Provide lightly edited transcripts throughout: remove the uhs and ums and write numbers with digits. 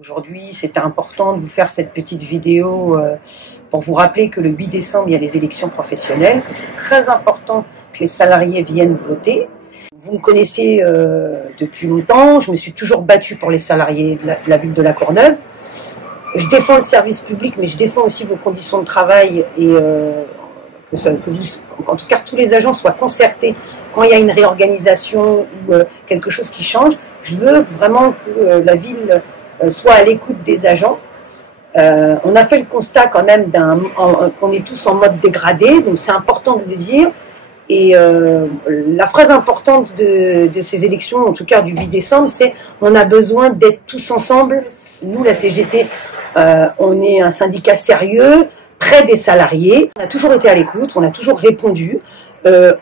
Aujourd'hui, c'était important de vous faire cette petite vidéo pour vous rappeler que le 8 décembre, il y a les élections professionnelles, que c'est très important que les salariés viennent voter. Vous me connaissez depuis longtemps, je me suis toujours battue pour les salariés de la ville de La Courneuve. Je défends le service public, mais je défends aussi vos conditions de travail et en tout cas, tous les agents soient concertés quand il y a une réorganisation ou quelque chose qui change. Je veux vraiment que la ville soit à l'écoute des agents. On a fait le constat quand même qu'on est tous en mode dégradé, donc c'est important de le dire. Et la phrase importante de ces élections, en tout cas du 8 décembre, c'est on a besoin d'être tous ensemble. Nous, la CGT, on est un syndicat sérieux, près des salariés. On a toujours été à l'écoute, on a toujours répondu.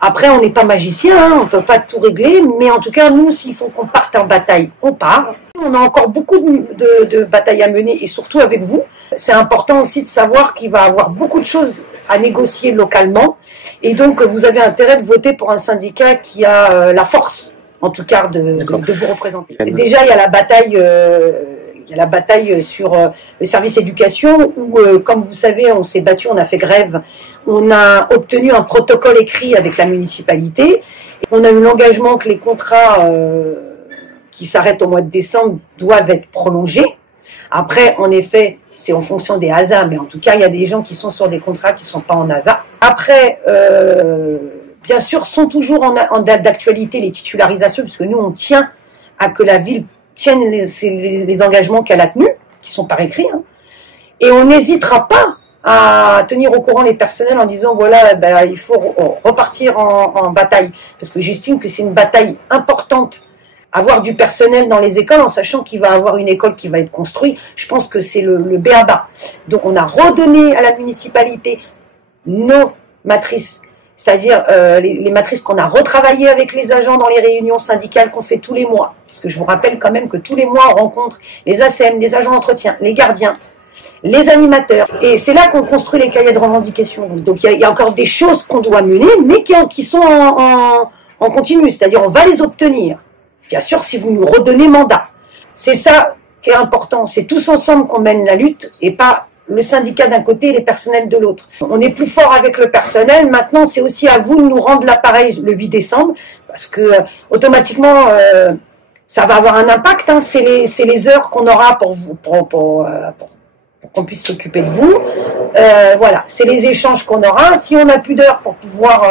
Après, on n'est pas magicien, hein, on ne peut pas tout régler, mais en tout cas, nous, s'il faut qu'on parte en bataille, on part. On a encore beaucoup de batailles à mener, et surtout avec vous. C'est important aussi de savoir qu'il va y avoir beaucoup de choses à négocier localement, et donc vous avez intérêt de voter pour un syndicat qui a la force, en tout cas, de vous représenter. Et déjà, il y a la bataille... Il y a la bataille sur le service éducation où, comme vous savez, on s'est battu, on a fait grève. On a obtenu un protocole écrit avec la municipalité. On a eu l'engagement que les contrats qui s'arrêtent au mois de décembre doivent être prolongés. Après, en effet, c'est en fonction des ASA, mais en tout cas, il y a des gens qui sont sur des contrats qui ne sont pas en ASA. Après, bien sûr, sont toujours en date d'actualité les titularisations, puisque nous, on tient à que la ville tiennent les engagements qu'elle a tenus, qui sont par écrit, hein. Et on n'hésitera pas à tenir au courant les personnels en disant voilà, ben, il faut repartir en bataille, parce que j'estime que c'est une bataille importante, avoir du personnel dans les écoles, en sachant qu'il va y avoir une école qui va être construite. Je pense que c'est le b.a.-ba. Donc on a redonné à la municipalité nos matrices, c'est-à-dire les matrices qu'on a retravaillées avec les agents dans les réunions syndicales qu'on fait tous les mois. Parce que je vous rappelle quand même que tous les mois, on rencontre les ACM, les agents d'entretien, les gardiens, les animateurs. Et c'est là qu'on construit les cahiers de revendication. Donc il y a encore des choses qu'on doit mener, mais qui sont en continu. C'est-à-dire on va les obtenir. Bien sûr, si vous nous redonnez mandat. C'est ça qui est important. C'est tous ensemble qu'on mène la lutte et pas le syndicat d'un côté et les personnels de l'autre. On est plus fort avec le personnel. Maintenant, c'est aussi à vous de nous rendre l'appareil le 8 décembre, parce que automatiquement, ça va avoir un impact. Hein. C'est les heures qu'on aura pour qu'on puisse s'occuper de vous. Voilà, c'est les échanges qu'on aura. Si on n'a plus d'heures pour pouvoir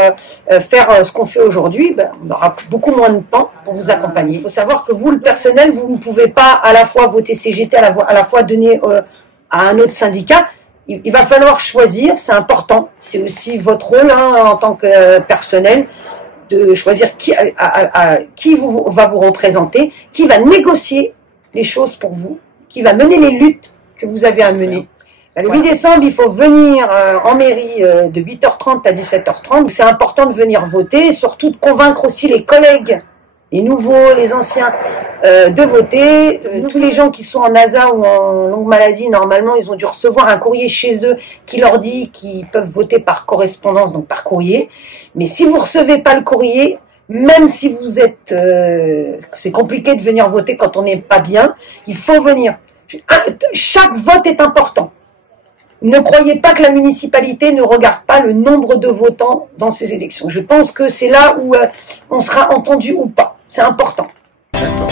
faire ce qu'on fait aujourd'hui, ben, on aura beaucoup moins de temps pour vous accompagner. Il faut savoir que vous, le personnel, vous ne pouvez pas à la fois voter CGT, à la fois donner... à un autre syndicat, il va falloir choisir, c'est important, c'est aussi votre rôle hein, en tant que personnel, de choisir qui va vous représenter, qui va négocier les choses pour vous, qui va mener les luttes que vous avez à mener. Le 8 décembre, il faut venir en mairie de 8h30 à 17h30, c'est important de venir voter, et surtout de convaincre aussi les collègues, les nouveaux, les anciens, de voter. Tous les gens qui sont en ASA ou en longue maladie, normalement, ils ont dû recevoir un courrier chez eux qui leur dit qu'ils peuvent voter par correspondance, donc par courrier. Mais si vous recevez pas le courrier, même si vous êtes... c'est compliqué de venir voter quand on n'est pas bien, il faut venir. Chaque vote est important. Ne croyez pas que la municipalité ne regarde pas le nombre de votants dans ces élections. Je pense que c'est là où on sera entendu ou pas. C'est important. D'accord.